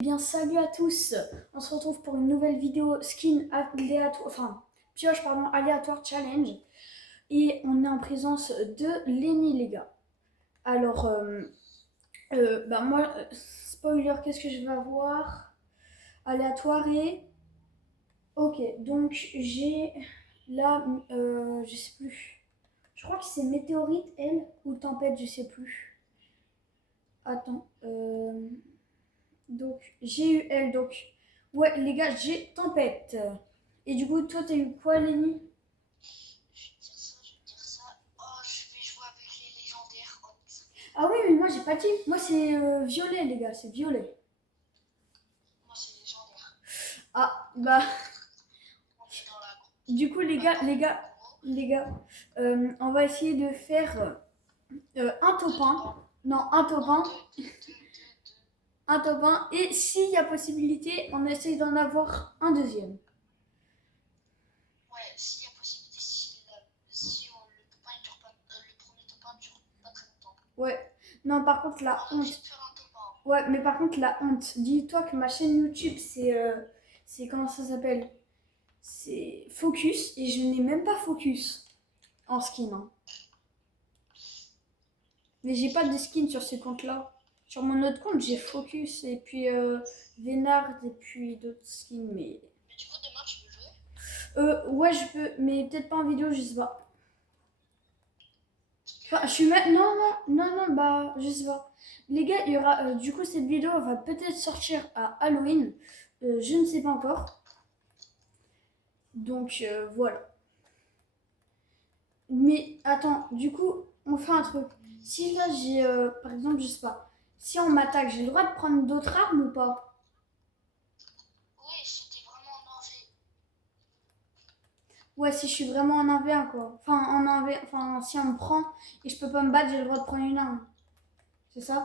Bien, salut à tous. On se retrouve pour une nouvelle vidéo skin aléatoire, enfin pioche pardon, aléatoire challenge. Et on est en présence de Lenny, les gars. Alors, moi, spoiler, qu'est-ce que je vais avoir? Aléatoire et... Ok, donc j'ai là, je sais plus. Je crois que c'est météorite, elle, ou tempête, je sais plus. Attends, donc j'ai eu elle, donc... Ouais, les gars, j'ai tempête. Et du coup, toi, t'as eu quoi, Lenny? Je vais dire ça. Oh, je vais jouer avec les légendaires. Oh, Ah oui, mais moi, j'ai pas dit. Moi, c'est violet, les gars, c'est violet. moi, c'est légendaire. Ah, bah, On est dans la du coup, les gars, bataille les de gars, gros. les gars, on va essayer de faire un Deux top 1. topins. Non, un Non, top 1. deux. Un top 1. Et s'il y a possibilité, on essaye d'en avoir un deuxième. Ouais, s'il y a possibilité, si le topin il dure pas, le premier topin dure pas très longtemps. Ouais. Non, par contre, la On est obligé honte. de faire un topin. Ouais, mais par contre, la honte. Dis-toi que ma chaîne YouTube, c'est comment ça s'appelle? C'est Focus. Et je n'ai même pas Focus en skin, hein. Mais j'ai pas de skin sur ce compte-là. Sur mon autre compte, j'ai Focus et puis Vénard et puis d'autres skins. Mais Mais du coup, demain, tu peux jouer. ouais, je peux, mais peut-être pas en vidéo, je sais pas. Parce Enfin, je que suis même. Non, non, non, non, bah, je sais pas. Les gars, il y aura. Du coup, cette vidéo va peut-être sortir à Halloween. Je ne sais pas encore. Donc, voilà. Mais attends, du coup, on fait un truc. Si là, j'ai. Par exemple, je sais pas. Si on m'attaque, j'ai le droit de prendre d'autres armes ou pas? oui, c'était vraiment en envie. Ouais, si je suis vraiment en 1v1, quoi. Enfin, en 1v... enfin, si on me prend et je peux pas me battre, j'ai le droit de prendre une arme. C'est ça?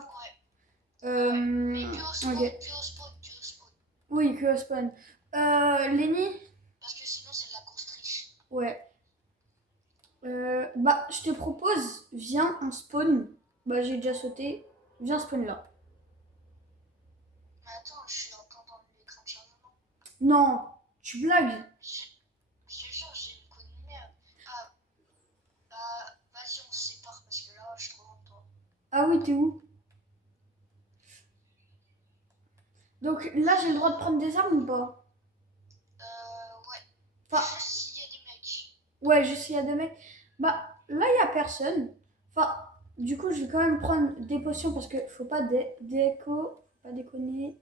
Ouais, ouais. Mais que au spawn, Ok. que au spawn, que au spawn. Oui, que spawn. Lenny? Parce que sinon, c'est de la grosse triche. Ouais. Bah, je te propose, viens, on spawn. Bah, j'ai déjà sauté. Viens spawn là. Mais attends, je suis en train d'enlever l'écran de chargement. Non, tu blagues. Je je te jure, j'ai une conne de merde. Ah, bah, vas-y, on se sépare parce que là, je suis trop loin de toi. Ah oui, t'es où? Donc là, j'ai le droit de prendre des armes ou pas? Ouais. Enfin, Juste s'il y a des mecs. ouais, je suis à deux mecs. Bah, là, il y a personne. Enfin, du coup, je vais quand même prendre des potions parce que faut pas déco, faut pas déconner.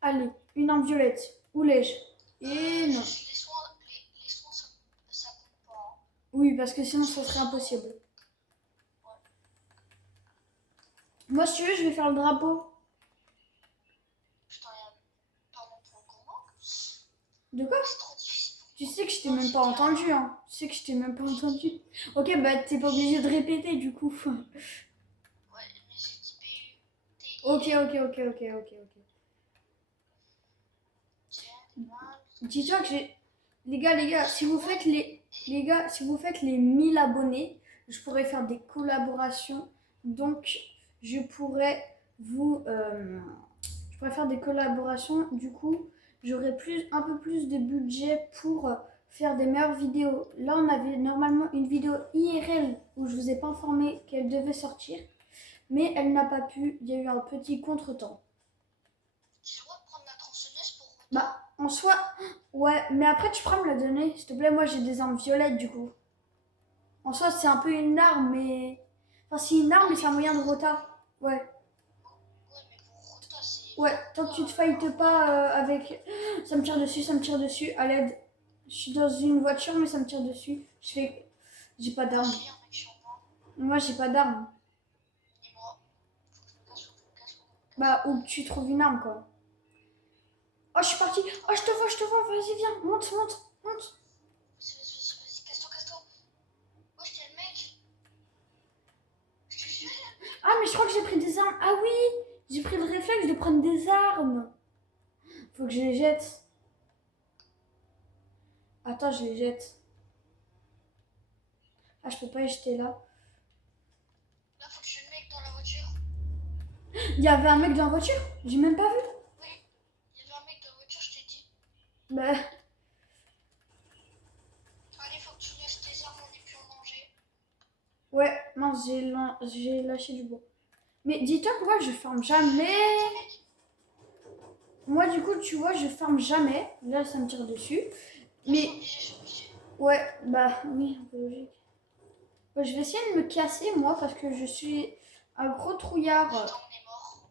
Allez, une arme violette. Où l'ai-je? Et non. Juste les soins ça compte pas, hein. Oui, parce que sinon, ça serait Sinon, impossible. ouais. Moi, si tu veux, je vais faire le drapeau. Putain, y a pas mon point commun. De quoi? C'est trop difficile Tu pour moi. sais que je t'ai Non, même j'ai pas dit un. entendu, hein. Tu sais que je t'ai même pas entendu. Ok, bah t'es pas obligé de répéter du coup. Ouais, mais j'ai dit Ok, PUTIL. ok, ok, ok, ok, ok. Tiens, des balles. Dis-toi que j'ai. Les gars, si vous Zéro. faites les gars, si vous faites les 1000 abonnés, je pourrais faire des collaborations. Donc, je pourrais vous. Je pourrais faire des collaborations. Du coup, j'aurais un peu plus de budget pour faire des meilleures vidéos. Là, on avait normalement une vidéo IRL où je vous ai pas informé qu'elle devait sortir. Mais elle n'a pas pu. Il y a eu un petit contretemps. J'ai le droit de prendre la tronçonneuse pour autant. Bah, en soi, ouais, mais après tu pourras me la donner, s'il te plaît. Moi j'ai des armes violettes du coup. En soi, c'est un peu une arme, mais. Enfin, c'est une arme, Ah, mais c'est mais un moyen de pour. retard. Ouais, Ouais, mais pour Rota, c'est ouais, vraiment tant que tu te pas. fightes pas avec. Ça me tire dessus, ça me tire dessus. À l'aide. Je suis dans une voiture, mais ça me tire dessus. Je fais. J'ai pas Moi d'arme. aussi, un mec, je suis en bas. Moi j'ai pas d'arme. Dis-moi. Faut que je me casse, faut que je me casse, faut que je me casse. Bah, ou que tu trouves une arme quoi. Oh, je suis partie. Oh, je te vois, vas-y, viens, monte, monte, monte. Vas-y, casse-toi, casse-toi. Wesh, t'es le mec. Je te jure. Ah, mais je crois que j'ai pris des armes. Ah oui, j'ai pris le réflexe de prendre des armes. Faut que je les jette. Attends, je les jette. Ah, je peux pas les jeter là. Là, faut que je tue le mec dans la voiture. Il y avait un mec dans la voiture. J'ai même pas vu. Oui, il y avait un mec dans la voiture, je t'ai dit. Bah, Allez, faut que tu laisses tes armes, on est plus en danger. ouais, mince, j'ai lâché du bois. Mais dis-toi que moi, je farme jamais. Attends, mec. Moi, du coup, tu vois, je farme jamais. Là, ça me tire dessus. Non, je Mais, suis obligée, je suis obligée. ouais, bah, oui, un peu logique. Ouais, je vais essayer de me casser, moi, parce que je suis un gros trouillard. Putain, on est mort.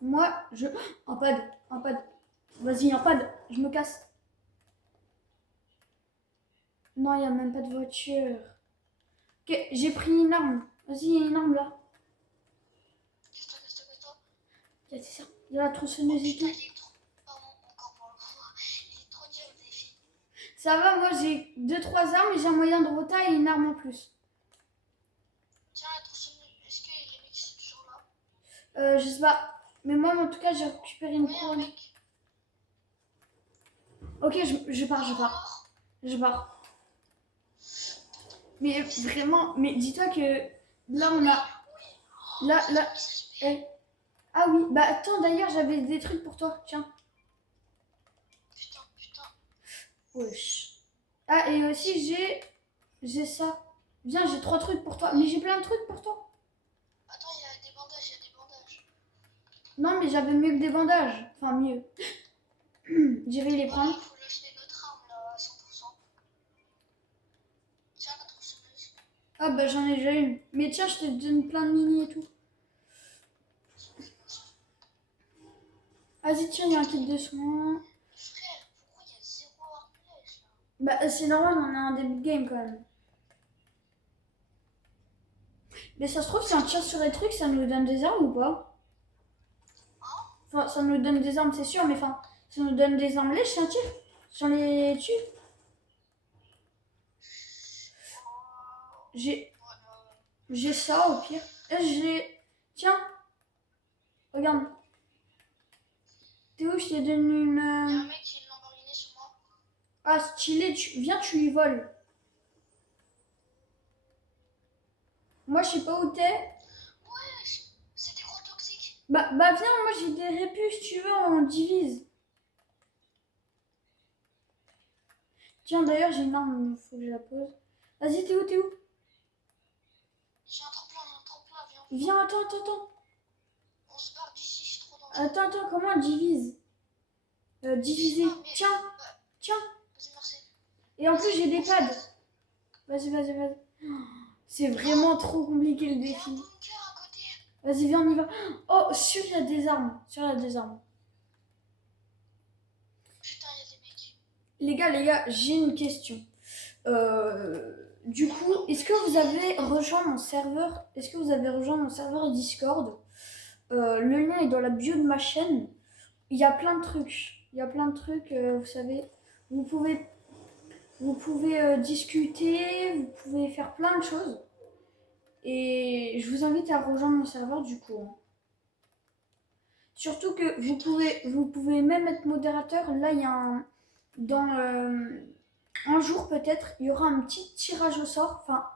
Moi, je... Un pad, un pad. Vas-y, un pad, je me casse. Non, il n'y a même pas de voiture. Ok, j'ai pris une arme. Vas-y, il y a une arme là. Casse-toi, casse-toi, casse-toi. Il y a, c'est ça. Il y a la Oh tronçonneuse et putain, tout. il est trop. Pardon, encore pour le coup. Il est trop dur le défi. Ça va, moi j'ai 2-3 armes et j'ai un moyen de rota et une arme en plus. Tiens, la tronçonneuse, est-ce que les mecs sont toujours là? Je sais pas. Mais moi, en tout cas, j'ai récupéré une Oui, un couronne. mec. Ok, je pars, je Oh, pars. mort. Je pars. Mais vraiment, mais dis-toi que là, on a... Là, là... eh. Ah oui, bah attends, d'ailleurs, j'avais des trucs pour toi. Tiens. Putain, putain. Wesh. Ah, et aussi, j'ai ça. Viens, j'ai 3 trucs pour toi. Mais j'ai plein de trucs pour toi. Attends, il y a des bandages, il y a des bandages. Non, mais j'avais mieux que des bandages. Enfin, mieux. J'irai les Voilà, prendre. il faut lâcher notre arme là à 100%. Tiens, la tronçonneuse. Ah bah j'en ai déjà une. Mais tiens, je te donne plein de mini et tout. Vas-y, tiens, il y a un kit de soins. Frère, pourquoi il y a zéro armèche là? Bah c'est normal, on a un début de game quand même. Mais ça se trouve, si on tire sur les trucs, ça nous donne des armes ou pas? Enfin, ça nous donne des armes, c'est sûr, mais enfin, ça nous donne des armes lèches si on tire. Si on les tue. J'ai j'ai ça au pire. J'ai... Tiens, regarde. T'es où? Je t'ai donné une... Il y a un mec qui a une Lamborghini sur moi. Ah, stylé, viens, tu lui voles. Moi, je sais pas où t'es. Ouais, c'est des gros toxiques. Bah viens, moi j'ai des répus, si tu veux, on divise. Tiens, d'ailleurs, j'ai une arme, faut que je la pose. Vas-y, t'es où, t'es où? J'ai un tremplin, viens. Viens, attends. On se barre d'ici, c'est trop dangereux. Attends, comment on divise? Diviser. Ah, mais- Tiens, tiens. Vas-y, merci. Et en plus, j'ai des On se pads. casse. Vas-y. C'est vraiment trop compliqué le Il y a un défi. bunker à côté. Vas-y, viens, on y va. Oh, sûr, il y a des armes. Sûr, il y a des armes. Putain, il y a des mecs. Les gars, j'ai une question. Du coup, est-ce que vous avez rejoint mon serveur? Est-ce que vous avez rejoint mon serveur Discord? Le lien est dans la bio de ma chaîne. Il y a plein de trucs. Vous savez. Vous pouvez, vous pouvez discuter, vous pouvez faire plein de choses. Et je vous invite à rejoindre mon serveur du coup. Surtout que vous pouvez même être modérateur. Là, il y a un jour peut-être, il y aura un petit tirage au sort. Enfin,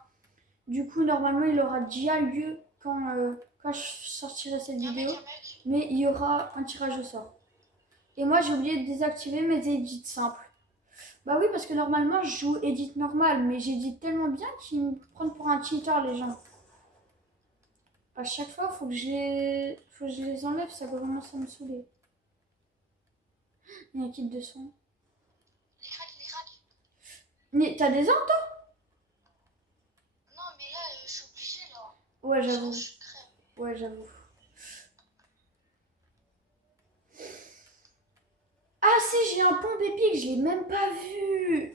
du coup, normalement, il aura déjà lieu quand je sortirai cette Il y a un vidéo. mec, un mec. Mais il y aura un tirage au sort. Et moi, j'ai oublié de désactiver mes edits simples. Bah oui, parce que normalement, je joue edit normal, mais j'édite tellement bien qu'ils me prennent pour un cheater, les gens. À chaque fois, faut que je les enlève, ça commence à me saouler. Il y a un kit de soins. Les cracks. Mais t'as des armes, toi? Non, mais là, je suis obligée là. Ouais, Sinon, j'avoue. je crève. Ouais, j'avoue. Ah si, j'ai un pompe épique, je l'ai même pas vu.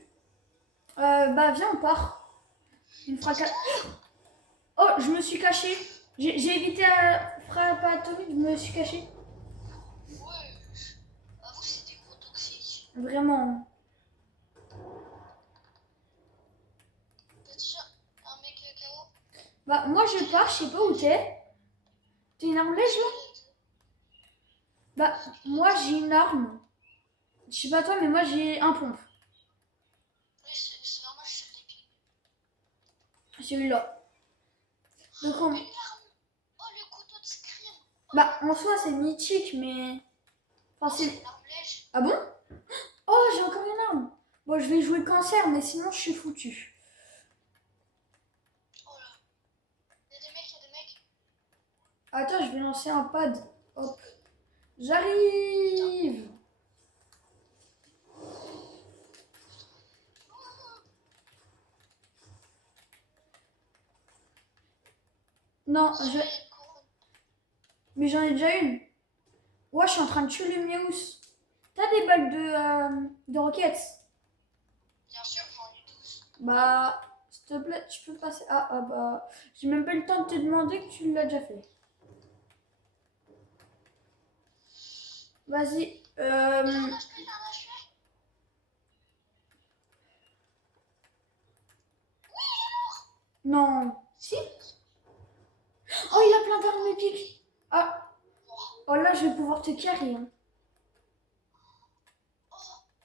Bah viens, on part. Une frappe. Oh, je me suis cachée. J'ai évité la frappe atomique, je me suis cachée. Ouais. Avoue, c'est des gros toxiques. Vraiment. T'as déjà un mec KO? Bah moi je pars, je sais pas où t'es. T'es une arme lèche là? Bah moi j'ai une arme. Je sais pas toi, mais moi j'ai un pompe. Oui, c'est normal, je suis débile. Celui-là. Donc on... Une arme. Oh, le couteau de scrim. Bah, en soi, c'est mythique, mais. Enfin, Non, c'est c'est. une arme lèche. Ah bon? Oh, j'ai encore une arme. Bon, je vais jouer cancer, mais sinon, je suis foutu. Oh là. Il y a des mecs, il y a des mecs. Attends, je vais lancer un pad. Hop. Putain. J'arrive. Non, Celui-là, il y a une couronne. mais j'en ai déjà une. Ouais, je suis en train de tuer le Miaus. T'as des balles de roquettes? Bien sûr, j'en ai 12. Bah, s'il te plaît, tu peux passer. Ah bah, j'ai même pas eu le temps de te demander que tu l'as déjà fait. Vas-y. Il a un HP, il a un HP. Non. Si. Oh, il a plein d'armes épiques. Ah, oh là, je vais pouvoir te carry. Hein. Oh,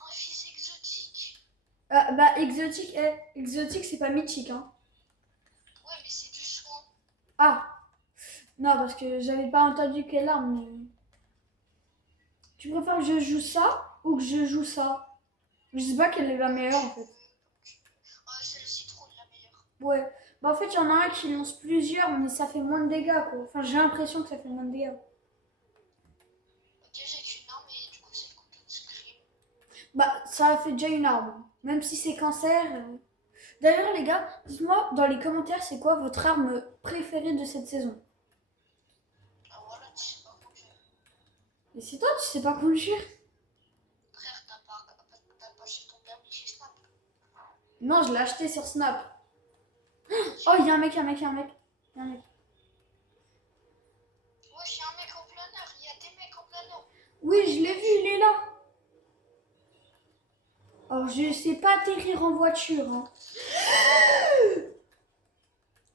un fils exotique. Ah, bah, exotique, exotique, c'est pas mythique. Hein. Ouais, mais c'est du soin. Ah, non, parce que j'avais pas entendu quelle arme. Mais... Tu préfères que je joue ça ou que je joue ça? Je sais pas quelle est la meilleure en fait. C'est le citron, la meilleure. Ouais. Bah, en fait, il y en a un qui lance plusieurs, mais ça fait moins de dégâts quoi. Enfin, j'ai l'impression que ça fait moins de dégâts. Ok, j'ai qu'une arme et du coup, c'est le couteau de scream. Bah, ça fait déjà une arme. Même si c'est cancer. D'ailleurs, les gars, dites-moi dans les commentaires, c'est quoi votre arme préférée de cette saison? Ah voilà, tu sais pas conduire. Et si toi, tu sais pas conduire? Frère, t'as pas chez ton permis chez Snap. Non, je l'ai acheté sur Snap. Oh, il y a un mec, il y a un mec, il y a un mec. Il y a un mec. Wesh, y'a un mec en plein air. Il y a des mecs en plein air. Oui, je l'ai vu, il est là. Oh, je sais pas atterrir en voiture. Hein.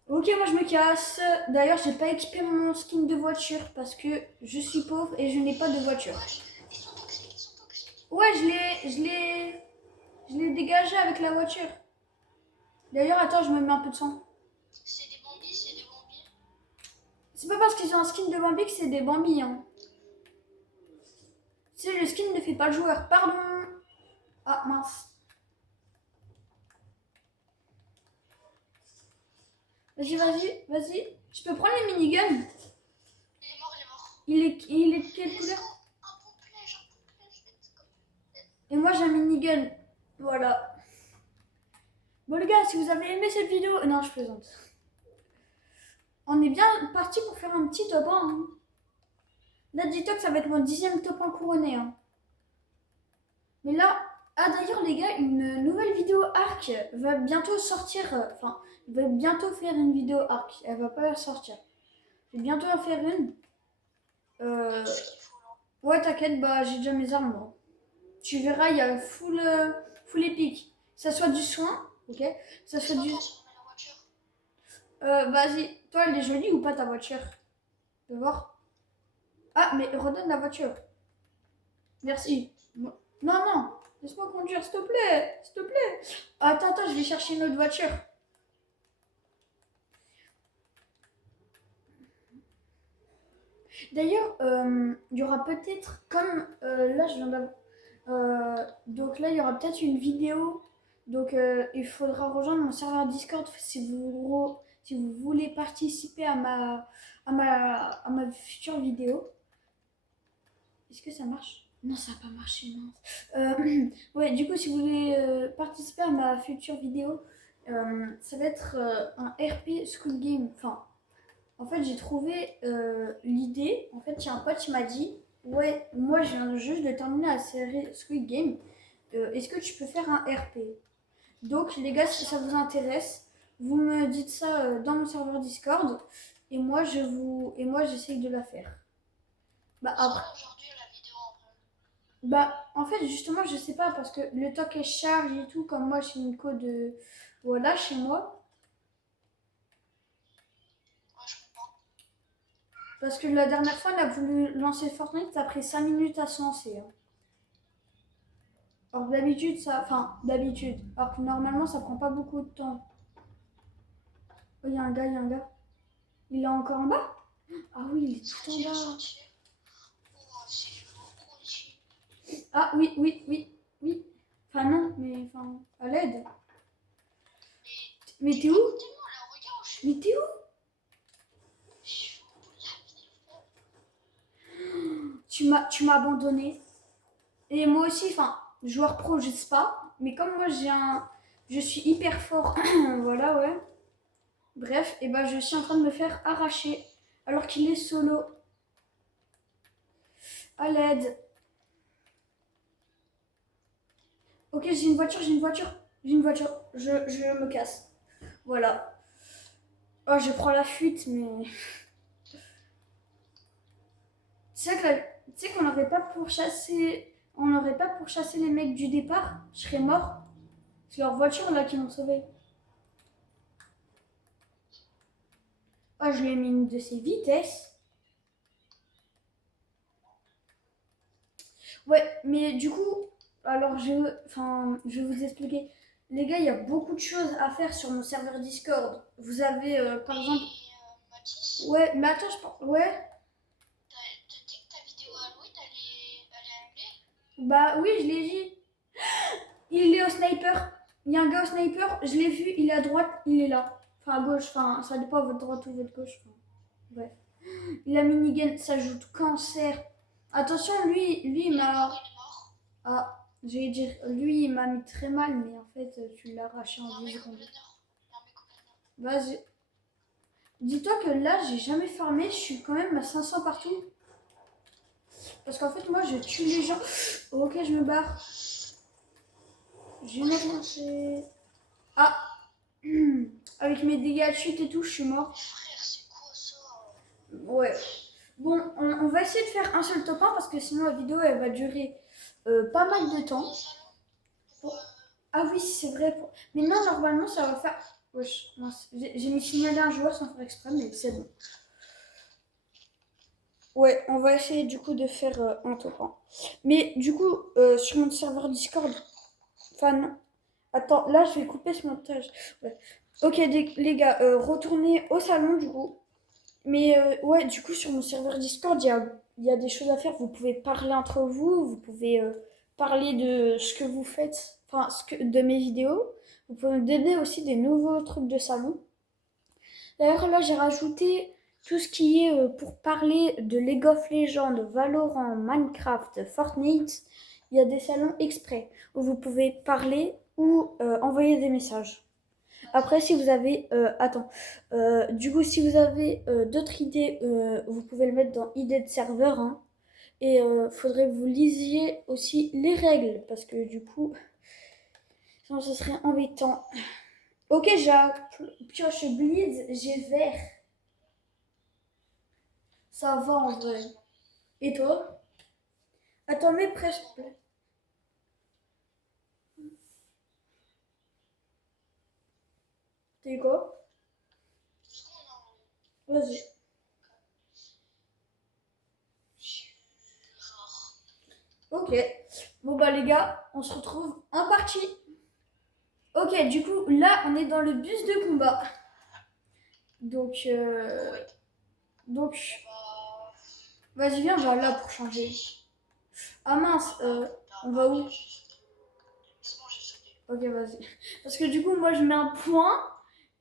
Ok, moi je me casse. D'ailleurs, j'ai pas équipé mon skin de voiture parce que je suis pauvre et je n'ai pas de voiture. Wesh, ils sont toxiques, ils sont toxiques. Ouais, je l'ai dégagé avec la voiture. D'ailleurs, attends, je me mets un peu de sang. C'est des bambis, c'est des bambis. C'est pas parce qu'ils ont un skin de Bambi que c'est des Bambi. Hein. Tu sais, le skin ne fait pas le joueur. Pardon. Ah, mince. Vas-y, vas-y, vas-y. Je peux prendre les miniguns? Il est mort, il est mort. Il est de quelle Let's couleur? go. Un bon plège, let's go. Et moi, j'ai un minigun. Voilà. Bon, les gars, si vous avez aimé cette vidéo... Non, je plaisante. On est bien parti pour faire un petit top 1. Hein. Là, dis-toi que ça va être mon 10e top 1 couronné. Hein. Mais là... Ah, d'ailleurs, les gars, une nouvelle vidéo Arc va bientôt sortir. Enfin, je vais bientôt faire une vidéo Arc. Elle va pas sortir. Je vais bientôt en faire une. Tout ce qu'il faut là. Ouais, t'inquiète, bah j'ai déjà mes armes. Moi. Tu verras, il y a full épique. Ça soit du soin, ok? Ça soit du. Si on met la voiture. Vas-y, toi, elle est jolie ou pas ta voiture? Tu veux voir? Ah, mais redonne la voiture. Merci. Non, non, laisse-moi conduire, s'il te plaît. S'il te plaît. Attends, attends, je vais chercher une autre voiture. D'ailleurs, il y aura peut-être, comme là, je viens d'avoir. Donc là, il y aura peut-être une vidéo. Donc il faudra rejoindre mon serveur Discord si vous voulez participer à ma future vidéo. Est-ce que ça marche? Non, ça n'a pas marché, mince. Ouais, du coup, si vous voulez participer à ma future vidéo, ça va être un RP School Game. Enfin, en fait, j'ai trouvé l'idée. En fait, il y a un pote qui m'a dit, ouais, moi, je viens juste de terminer la série Squid Game. Est-ce que tu peux faire un RP? Donc, les gars, si ça vous intéresse, vous me dites ça dans mon serveur Discord et moi, j'essaye de la faire. Bah, après, Aujourd'hui, la vidéo en vrai. bah, en fait, justement, je sais pas parce que le temps qu'elle charge et tout, comme moi, j'ai une code voilà, chez moi. Ouais, je comprends. Parce que la dernière fois, on a voulu lancer Fortnite, ça a pris 5 minutes à se lancer. Hein. Alors d'habitude, ça. Enfin, d'habitude. Alors que normalement, ça prend pas beaucoup de temps. Oh, il y a un gars, il y a un gars. Il est encore en bas? Ah oui, il est tout en Sortir, bas. sortir. Oh, c'est beaucoup ici. Ah oui, oui, oui, oui. Enfin non, mais enfin, à l'aide. Mais T'es t'es pas où? à côté de moi là, regarde où je suis. Mais t'es où? Je suis au bout de la ville. Tu m'as abandonné. Et moi aussi, enfin, joueur pro, je sais pas. Mais comme moi, je suis hyper fort. Voilà, ouais. Bref, et ben je suis en train de me faire arracher. Alors qu'il est solo. À l'aide. Ok, j'ai une voiture, j'ai une voiture. J'ai une voiture. Je me casse. Voilà. Oh, je prends la fuite, mais. Tu sais qu'on n'aurait pas pourchassé. On n'aurait pas pourchassé les mecs du départ. Je serais mort. C'est leur voiture là qui m'ont sauvé. Oh, je lui ai mis une de ses vitesses. Ouais, mais du coup, alors je vais vous expliquer. Les gars, il y a beaucoup de choses à faire sur mon serveur Discord. Vous avez, par exemple. Mathis, Ouais, mais attends, je pense. Ouais, t'as dit que ta vidéo Halloween elle est annulée? bah oui, je l'ai dit. Il est au sniper. Il y a un gars au sniper, je l'ai vu, il est à droite, il est là. Enfin, à gauche, enfin, ça dépend à votre droite ou votre gauche. Enfin, bref. Il a minigun, ça joue cancer. Attention, lui, il Il est m'a. mort, il est mort. Ah, j'allais dire, lui, il m'a mis très mal, mais en fait, tu l'as arraché Il y en a un 10 mec au secondes. planeur. Il y a un mec au planeur. Vas-y. Dis-toi que là, j'ai jamais farmé, je suis quand même à 500 partout. Parce qu'en fait, moi, je tue les gens. Ok, je me barre. J'ai une augmentée. Ah, avec mes dégâts de chute et tout, je suis mort. Frère, c'est quoi ça? Ouais. Bon, on va essayer de faire un seul top 1 parce que sinon la vidéo elle va durer pas mal de temps. Ah oui, c'est vrai. Mais non, normalement ça va faire. Wesh, mince. J'ai mis signaler un joueur sans faire exprès, mais c'est bon. Ouais, on va essayer du coup de faire un top 1. Mais du coup, sur mon serveur Discord. Enfin, non. Attends, là je vais couper ce montage. Ouais. Ok, les gars, retournez au salon du coup. Mais ouais, du coup, sur mon serveur Discord, il y a des choses à faire. Vous pouvez parler entre vous, vous pouvez parler de ce que vous faites, enfin, de mes vidéos. Vous pouvez me donner aussi des nouveaux trucs de salon. D'ailleurs, là, j'ai rajouté tout ce qui est pour parler de League of Legends, Valorant, Minecraft, Fortnite. Il y a des salons exprès où vous pouvez parler ou envoyer des messages. Après, si vous avez... attends. Du coup, si vous avez d'autres idées, vous pouvez le mettre dans idées de serveur. Hein. Et faudrait que vous lisiez aussi les règles. Parce que du coup, sinon, ce serait embêtant. Ok, j'ai pioche blitz, j'ai vert. Ça va en vrai. Et toi? Attends, mais presque. T'es quoi? Vas-y. Ok. Bon bah les gars, on se retrouve en partie. Ok, du coup, là, on est dans le bus de combat. Donc, Ouais. donc, Bah, vas-y, viens, on va là pour changer. Ah mince, on va où? c'est bon, j'ai sauté. Ok, vas-y. Parce que du coup, moi, je mets un point.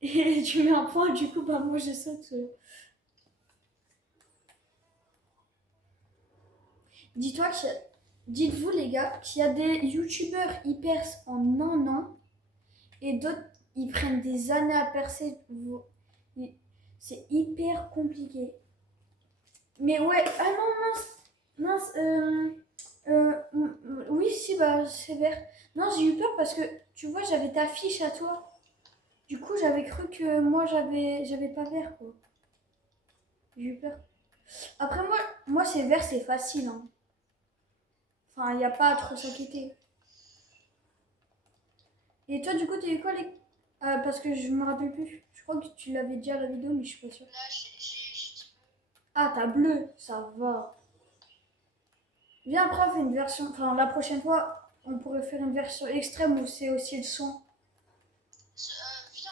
Et tu mets un point, du coup, bah moi, je saute. Dis-toi que, dites-vous, les gars, qu'il y a des youtubeurs, ils percent en un an. Et d'autres, ils prennent des années à percer. C'est hyper compliqué. Mais ouais, ah non, mince, oui, si, bah, c'est vert. Non, j'ai eu peur parce que, tu vois, j'avais ta fiche à toi. Du coup, j'avais cru que moi, j'avais pas vert, quoi. J'ai eu peur. Après, moi c'est vert, c'est facile, hein. Enfin, il n'y a pas à trop s'inquiéter. Et toi, du coup, t'as eu quoi, les... parce que je me rappelle plus. Je crois que tu l'avais dit à la vidéo, mais je suis pas sûre. Là, j'ai dit Ah, t'as bleu, ça va. Viens, après, on fait une version... Enfin, la prochaine fois, on pourrait faire une version extrême où c'est aussi le son. viens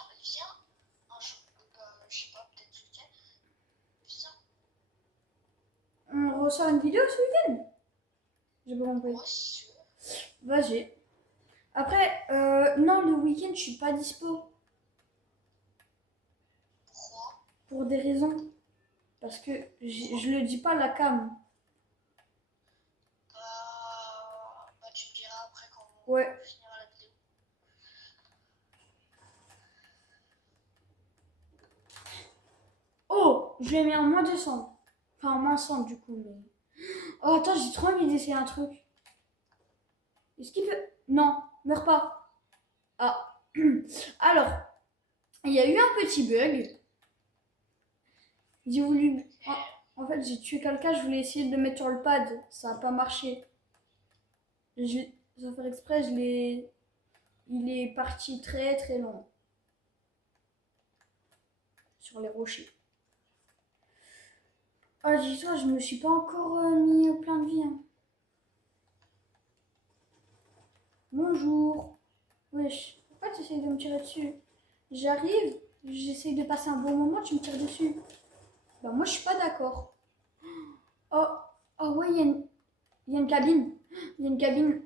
un jour, je sais pas, peut-être ce week-end. Viens. on ressort une vidéo ce week-end? J'ai pas compris. Ouais, si tu veux. Vas-y. Après, non, le week-end, je suis pas dispo. Pourquoi? Pour des raisons. Parce que je le dis pas à la cam. Bah, tu me diras après quand Ouais. on finira la vidéo. Oh, je l'ai mis en moins 200. Enfin, en moins 100 du coup. Mais... Oh, attends, j'ai trop envie d'essayer un truc. Est-ce qu'il peut... Non, meurs pas. Ah. Alors, il y a eu un petit bug. J'ai voulu... En fait, j'ai tué quelqu'un, je voulais essayer de le mettre sur le pad. Ça n'a pas marché. Sans faire exprès, je l'ai... Il est parti très très long. Sur les rochers. Ah, dis-toi, je me suis pas encore mis au plein de vie. Hein. Bonjour. Wesh, pourquoi tu essayes de me tirer dessus? J'arrive, j'essaye de passer un bon moment, tu me tires dessus. Bah moi je suis pas d'accord. Oh, oh ouais, il y a une cabine. Il y a une cabine.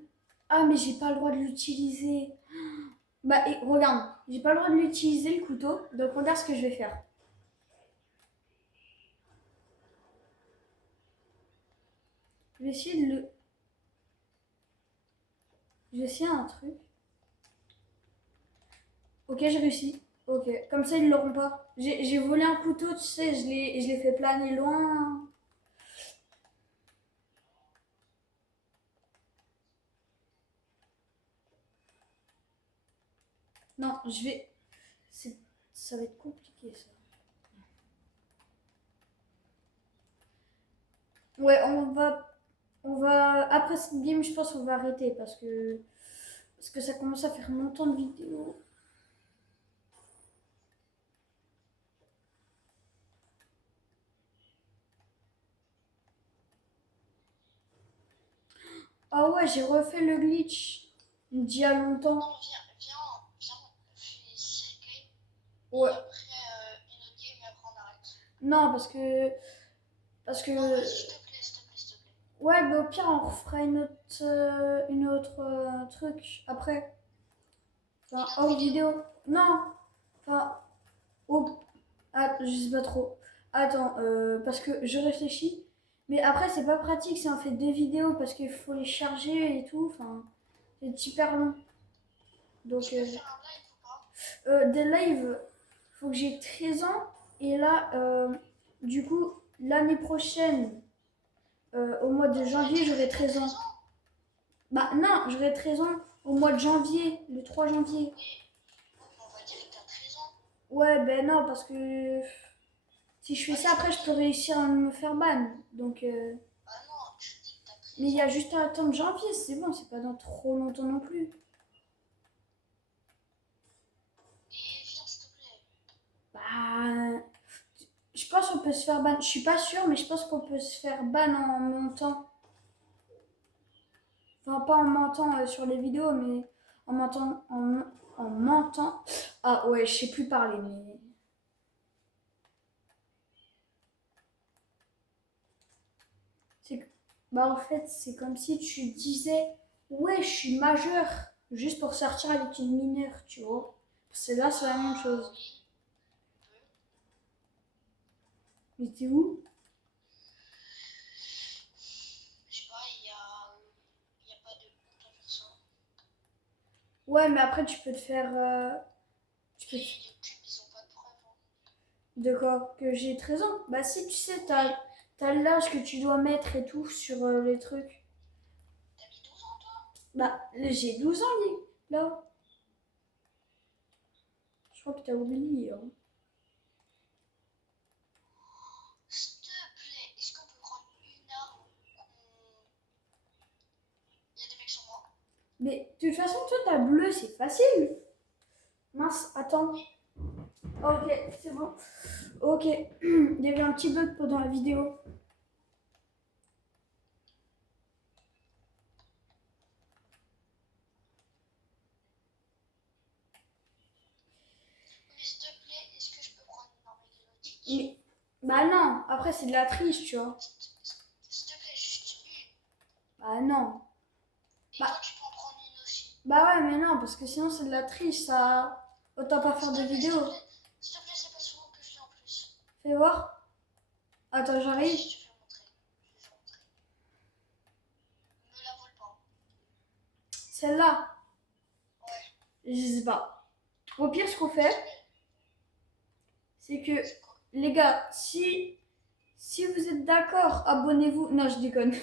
Ah mais j'ai pas le droit de l'utiliser. Bah et, regarde, j'ai pas le droit de l'utiliser le couteau, donc regarde ce que je vais faire. Je vais essayer de le... Je vais essayer un truc. Ok, j'ai réussi. Ok, comme ça ils l'auront pas. J'ai volé un couteau, tu sais, je l'ai fait planer loin. Non, je vais... Ça va être compliqué ça. Ouais, après cette game, je pense qu'on va arrêter parce que ça commence à faire longtemps de vidéos. Ah ouais, j'ai refait le glitch d'il y a longtemps. Non, viens, on fait 6 games. Ouais. Et après une autre game et après on arrête. Non, Non, vas-y, s'il te plaît, s'il te plaît, s'il te plaît. ouais, bah au pire, on refera une autre truc après. Enfin, Une autre hors vidéo. vidéo. Non, enfin, au... Ah, je sais pas trop. Attends, parce que je réfléchis. Mais après, c'est pas pratique si on fait deux vidéos parce qu'il faut les charger et tout. Enfin, c'est hyper long. Donc, Tu peux faire un live ou pas? des lives, faut que j'ai 13 ans. Et là, du coup, l'année prochaine, au mois de On va janvier, dire j'aurai que t'as 13 13 ans. ans. Bah non, j'aurai 13 ans au mois de janvier, le 3 janvier. On va dire que t'as 13 ans. Ouais, ben non, parce que si je fais ça, après, je peux réussir à me faire ban. Donc, Ah non, tu dis que t'as mais il 13 y a ans. juste à attendre janvier, c'est bon, c'est pas dans trop longtemps non plus. Et viens, s'il te plaît. Bah, je pense qu'on peut se faire ban. Je suis pas sûre, mais je pense qu'on peut se faire ban en montant. Enfin, pas en mentant sur les vidéos, mais en mentant. En mentant. Ah ouais, je sais plus parler, mais. Bah, en fait, c'est comme si tu disais, ouais, je suis majeur, juste pour sortir avec une mineure, tu vois. C'est là, c'est la même chose. Oui, un peu. Mais t'es où? Je sais pas, il y a pas de honte à faire ça. Ouais, mais après, tu peux te faire. Tu peux Et te- YouTube, ils ont pas de preuves. Hein. De quoi? Que j'ai 13 ans? Bah, si, tu sais, t'as l'âge que tu dois mettre et tout sur les trucs. T'as mis 12 ans, toi? Bah, j'ai 12 ans, là. Je crois que t'as oublié. Hein. S'il te plaît, est-ce qu'on peut prendre une arme Il y a des mecs sur moi. Mais de toute façon, toi, t'as bleu, c'est facile. Mince, attends. Ok, c'est bon. Ok, il y avait un petit bug pendant la vidéo. Mais s'il te plaît, est-ce que je peux prendre une arme exotique? Mais, bah non, après c'est de la triche, tu vois. Bah non. Et Bah, toi, tu peux en prendre une aussi. bah ouais, mais non, parce que sinon c'est de la triche, ça. Autant pas faire S'il de te plaît, s'il te vidéo. plaît. S'il te plaît, c'est pas souvent que je l'ai en plus. Fais voir. Attends, Vas-y, j'arrive. je te fais montrer. Je vais te faire montrer. Me la vole pas. Celle-là, Ouais. je sais pas. Au pire, ce qu'on S'il te fait, plaît. c'est que, C'est quoi? les gars, si vous êtes d'accord, abonnez-vous. Non, je déconne.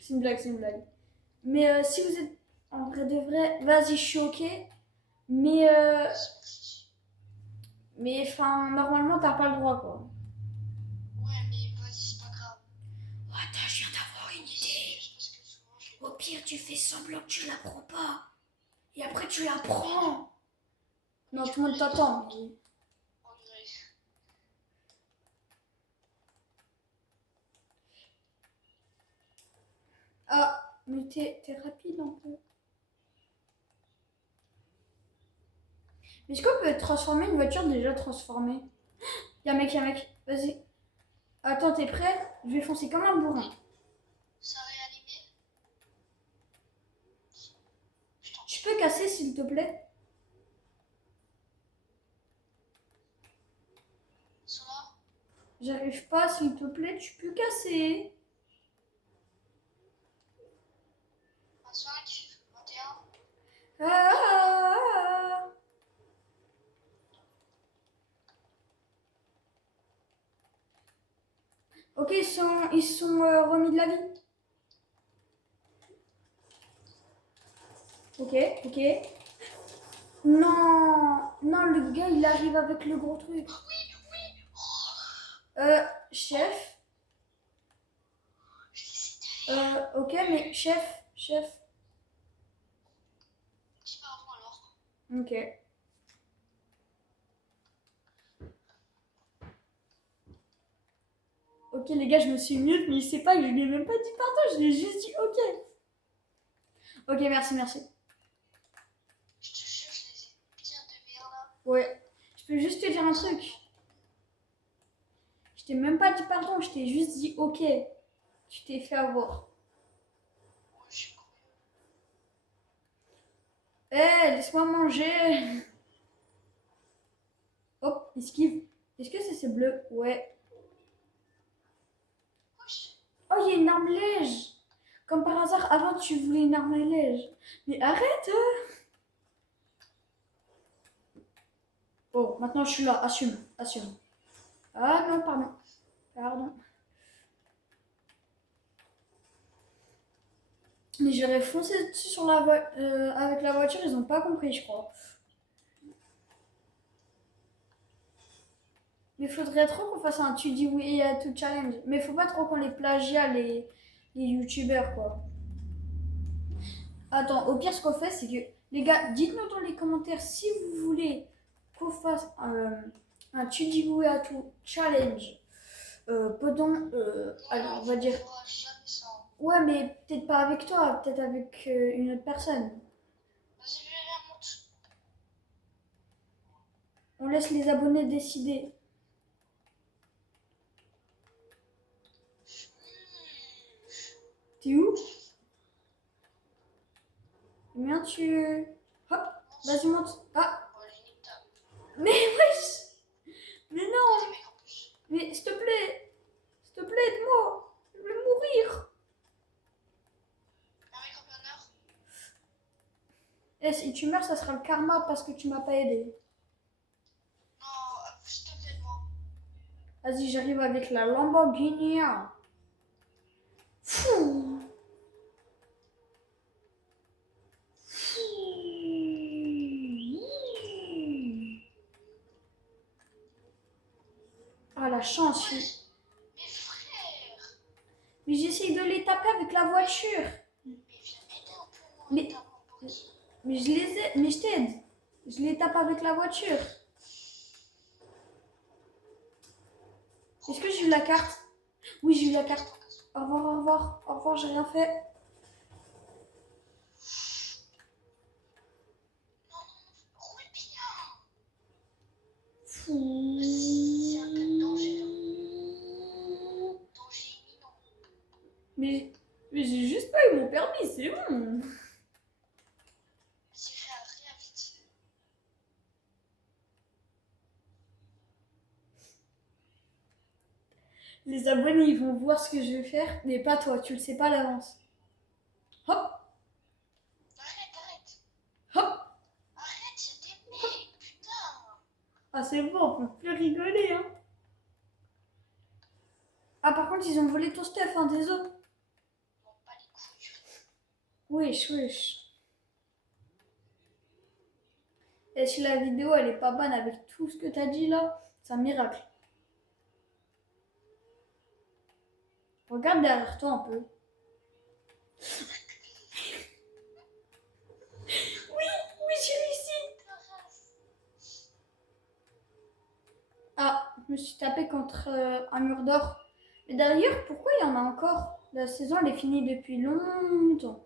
C'est une blague, c'est une blague. Mais si vous êtes en vrai de vrai, vas-y, je suis ok. Mais, Vas-y, merci. mais enfin, normalement, t'as pas le droit, quoi. Ouais, mais vas-y, c'est pas grave. Oh, attends, je viens d'avoir une C'est idée. juste parce que souvent, je Au l'ai. pire, tu fais semblant que tu la prends pas. Et après, tu la prends. Non, tout le monde t'attend. Mais... En vrai. Ah, mais t'es rapide un peu. Mais est-ce qu'on peut transformer une voiture déjà transformée? Y'a un mec, y'a un mec. Vas-y. Attends, t'es prêt? Je vais foncer comme un bourrin. Ça réanimé? Putain. Tu peux casser, s'il te plaît? Ils sont là? J'arrive pas, s'il te plaît, tu peux casser. 25, 21. Ah, ah, ah. Ok, ils sont remis de la vie. Ok, ok. Non, non, le gars, il arrive avec le gros truc. Oui, oui. Chef. Je les ai. Ok, mais chef. Dis pardon alors. Ok. Ok, les gars, je me suis mute, mais il sait pas que je lui ai même pas dit pardon, je lui ai juste dit ok. Ok, merci, merci. Je te jure, je les ai bien de merde là. Ouais, je peux juste te dire un truc. Je t'ai même pas dit pardon, je t'ai juste dit ok. Tu t'es fait avoir. Ouais, je suis curieux. Eh, laisse-moi manger. Hop, esquive. Est-ce que c'est bleu? Ouais. Wesh. Oh, il y a une arme lège. Comme par hasard, avant tu voulais une arme lège. Mais arrête. Oh, maintenant je suis là, assume, assume. Ah non, pardon. Pardon. Mais j'aurais foncé dessus sur avec la voiture, ils ont pas compris, je crois. Mais faudrait trop qu'on fasse un tu dis oui à tout challenge. Mais faut pas trop qu'on les plagia, les youtubeurs, quoi. Attends, au pire, ce qu'on fait, c'est que, les gars, dites-nous dans les commentaires si vous voulez qu'on fasse un tu dis oui à tout challenge pendant, allez, Non, on va dire. on fera jamais ça. Ouais, mais peut-être pas avec toi, peut-être avec une autre personne. Vas-y, viens, monte. On laisse les abonnés décider. T'es où? Bien, tu... Hop, vas-y, monte. Ah, Bon, allez, nique ta. mais wesh! Mais Il y a non! des mecs en plus. Mais s'il te plaît, aide-moi! Je vais mourir! Un mec en plein heure. Et si tu meurs, ça sera le karma parce que tu m'as pas aidé. Non, s'il te plaît, moi. Vas-y, j'arrive avec la Lamborghini. Fou! Ah, la chance. Wesh. Mes frères. Mais j'essaye de les taper avec la voiture. Mais viens m'aider un peu, moi, Mais- avec ta Lamborghini. Mais je les ai... Mais je t'aide. Je les tape avec la voiture. Est-ce que j'ai eu la carte? Oui, j'ai eu la carte. Au revoir, au revoir. Au revoir, j'ai rien fait. Non, roule bien. Fou. C'est un peu de danger là. Danger imminent. Mais Mais j'ai juste pas eu mon permis, c'est bon. Vas-y, frère, viens vite. Les abonnés, ils vont voir ce que je vais faire, mais pas toi, tu le sais pas à l'avance. Hop, Arrête, arrête. hop. Arrête, c'est des mecs, putain. Ah, c'est bon, on peut plus rigoler, hein. Ah, par contre, ils ont volé ton stuff, hein, désolé. Bon, pas les couilles. Wesh, wesh. Et si la vidéo, elle est pas bonne avec tout ce que t'as dit là, c'est un miracle. Regarde derrière toi un peu. Oui, j'ai réussi. Ta race. Ah, je me suis tapé contre un mur d'or. Mais d'ailleurs, pourquoi il y en a encore? La saison, elle est finie depuis longtemps.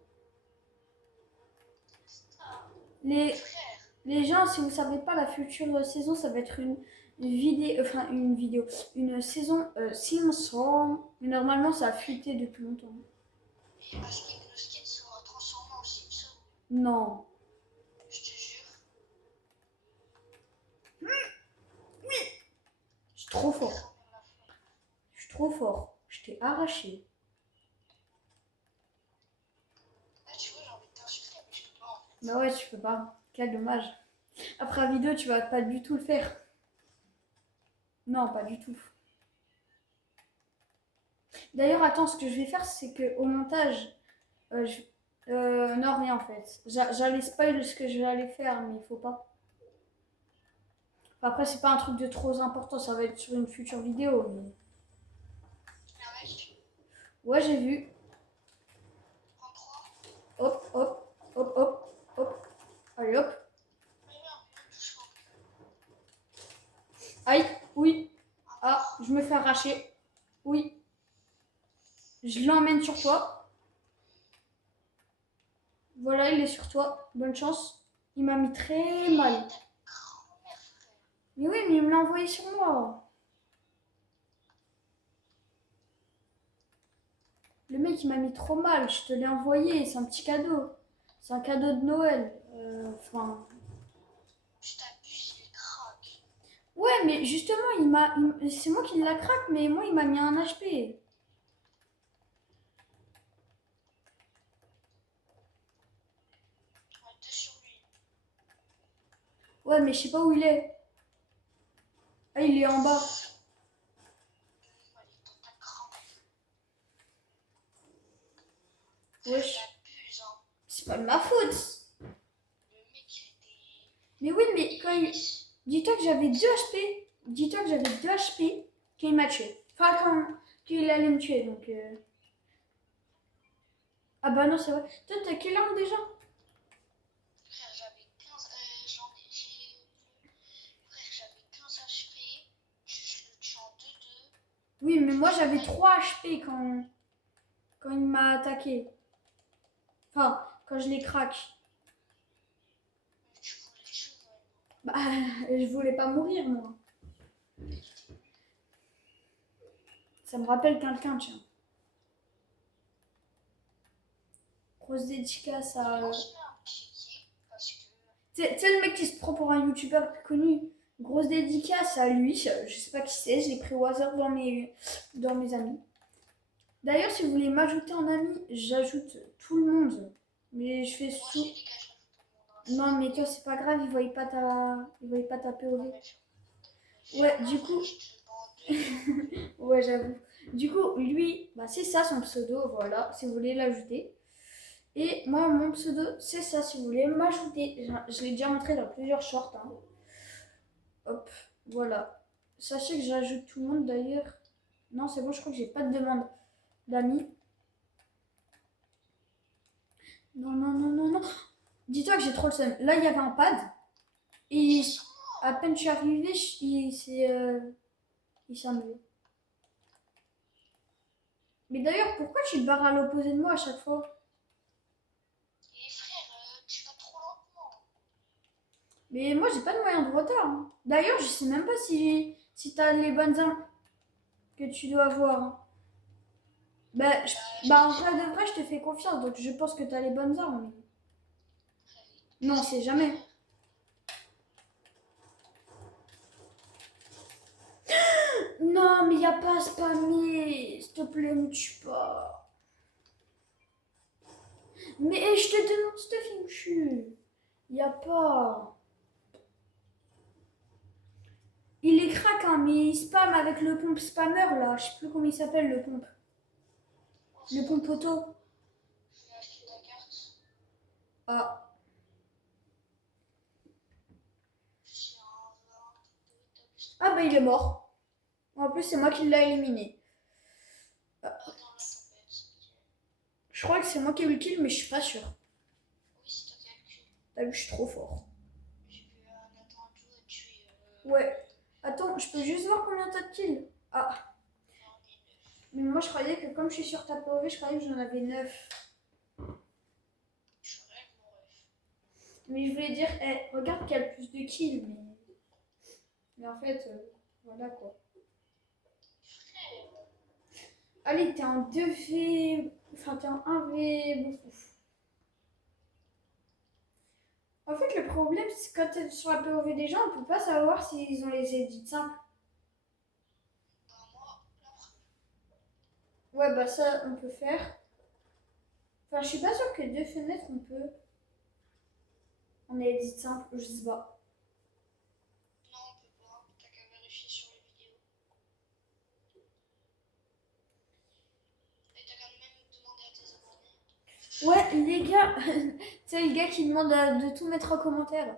Putain. Les, Frère. les gens, si vous savez pas, la future saison, ça va être une vidéo, une saison Sims. Mais normalement, ça a fuité depuis longtemps. Mais parce que le skin sera transformé en Simpson. Non. Je te jure. Je suis trop Frère, fort. on l'a fait. Je suis trop fort. Je t'ai arraché. Là, tu vois, j'ai envie de t'insulter, mais je peux pas en fait. Bah ouais, tu peux pas. Quel dommage. Après la vidéo, tu vas pas du tout le faire. Non, pas du tout. D'ailleurs, attends, ce que je vais faire, c'est que au montage, non, rien en fait. J'allais spoil ce que je vais aller faire, mais il faut pas. Enfin, après, c'est pas un truc de trop important, ça va être sur une future vidéo. Mais... Un mec, Ouais, j'ai vu. 33. Hop, hop, hop, hop, hop. Allez, hop. Mais non, touche pas. Aïe, oui. Ah, je me fais arracher. Oui. Je l'emmène sur toi. Voilà, il est sur toi. Bonne chance. Il m'a mis très mal. Ta grand-mère, frère. Mais oui, mais il me l'a envoyé sur moi. Le mec, il m'a mis trop mal. Je te l'ai envoyé. C'est un petit cadeau. C'est un cadeau de Noël. Enfin. Tu t'abuses, il craque. Ouais, mais justement, c'est moi qui la craque, mais moi, il m'a mis un HP. On va deux sur lui. Ouais, mais je sais pas où il est. Ah, il est en bas. Allez, dans ta grand-mère. Wesh. T'abuses, hein. C'est pas de ma faute. Le mec, il était. Mais oui, mais quand il. Dis-toi que j'avais 2 HP. Dis-toi que j'avais 2 HP quand il m'a tué. Enfin, quand il allait me tuer, donc. Ah bah non, c'est vrai. Toi, t'as quelle arme déjà? Frère, j'avais 15. Frère, j'avais 15 HP. Je le tue en 2-2. Oui, mais moi, j'avais 3 HP quand il m'a attaqué. Enfin, quand je les craque. Mais tu voulais le tuer, ouais. Bah, je voulais pas mourir, moi. Ça me rappelle quelqu'un, tiens. Grosse dédicace à. Lance-moi un petit parce que. Tu sais, le mec qui se prend pour un youtubeur plus connu. Grosse dédicace à lui. Je sais pas qui c'est, je l'ai pris au hasard dans mes amis. D'ailleurs, si vous voulez m'ajouter en ami, j'ajoute tout le monde. Mais je fais Moi, sous. j'ai des gars, je tout le monde. Non, mais toi, c'est pas grave, ils voyaient pas ta POV. Mais Ouais, du coup. je te bande. Ouais, j'avoue. Du coup, lui, bah, c'est ça son pseudo, voilà, si vous voulez l'ajouter. Et moi, mon pseudo, c'est ça, si vous voulez m'ajouter. Je l'ai déjà montré dans plusieurs shorts. Hein. Hop, voilà. Sachez que j'ajoute tout le monde d'ailleurs. Non, c'est bon, je crois que j'ai pas de demande d'amis. Non, non, non, non, non. Dis-toi que j'ai trop le seum. Là, il y avait un pad. Et à peine je suis arrivée, il s'est enlevé. Mais d'ailleurs, pourquoi tu te barres à l'opposé de moi à chaque fois? Et frère, tu vas trop lentement. Mais moi, j'ai pas de moyen de retard. Hein. D'ailleurs, je sais même pas si t'as les bonnes armes que tu dois avoir. Hein. Bah, Je bah, te en dis vrai de vrai, je te fais confiance, donc je pense que t'as les bonnes armes. très vite. Non, on Qu'est-ce sait qu'il peut jamais. faire? Non, mais y a pas à spammer. S'il te plaît, me tue pas. Mais je te demande si te film. Y a pas. Il est crack, hein, mais il spam avec le pompe spammer là. Je sais plus comment il s'appelle le pompe. Oh, Le c'est pompe d'accord. auto. Je vais acheter ta carte. Ah. Je suis un 22, t'as plus. Ah bah il est mort. En plus, c'est moi qui l'ai éliminé. Dans la tempête. Ok. Je crois que c'est moi qui ai eu le kill, mais je suis pas sûre. Oui, c'est toi qui as le cul. T'as vu, je suis trop fort. J'ai vu Nathan et tout et tuer. Ouais. Attends, je peux juste voir combien t'as de kills. Ah. J'en ai 9. Mais moi, je croyais que comme je suis sur ta POV, je croyais que j'en avais 9. Je rêve mon rêve. Mais je voulais dire, regarde qui a le plus de kills. Mais en fait, voilà quoi. Frère. Allez, t'es en 2V. Enfin, t'es en 1V. Beaucoup. En fait, le problème, c'est que quand t'es sur la POV des gens, on peut pas savoir s'ils ont les edits simples. Bah, moi, la preuve. Ouais, bah ça, on peut faire. Enfin, je suis pas sûre que deux fenêtres, on peut. On est edit simple, je sais pas. Non, on peut pas. T'as qu'à vérifier sur les vidéos. Et t'as qu'à même demander à tes abonnés. Ouais, les gars, c'est le gars qui demande de tout mettre en commentaire.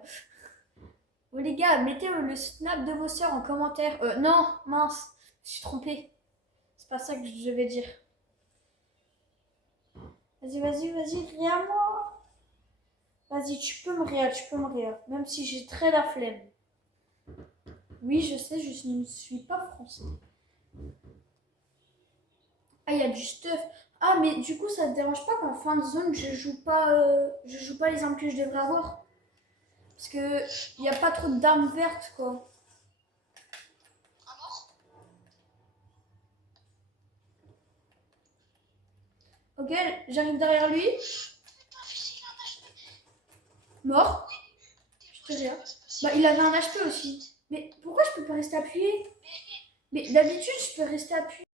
Oh, les gars, mettez le snap de vos sœurs en commentaire. Non, mince, je suis trompée. C'est pas ça que je devais dire. Vas-y, vas-y, vas-y, réa-moi. Vas-y, tu peux me réa, tu peux me réa. Même si j'ai très la flemme. Oui, je sais, je ne suis pas français. Ah, il y a du stuff. Ah, mais du coup, ça te dérange pas qu'en fin de zone, je joue pas les armes que je devrais avoir? Parce que il n'y a pas trop d'armes vertes, quoi. Un mort? Ok, j'arrive derrière lui. Putain, fusil, il a un HP. Mort. Je te C'est réa. pas Bah, possible. il avait un HP aussi. Mais pourquoi je peux pas rester appuyé? Mais d'habitude, je peux rester appuyé.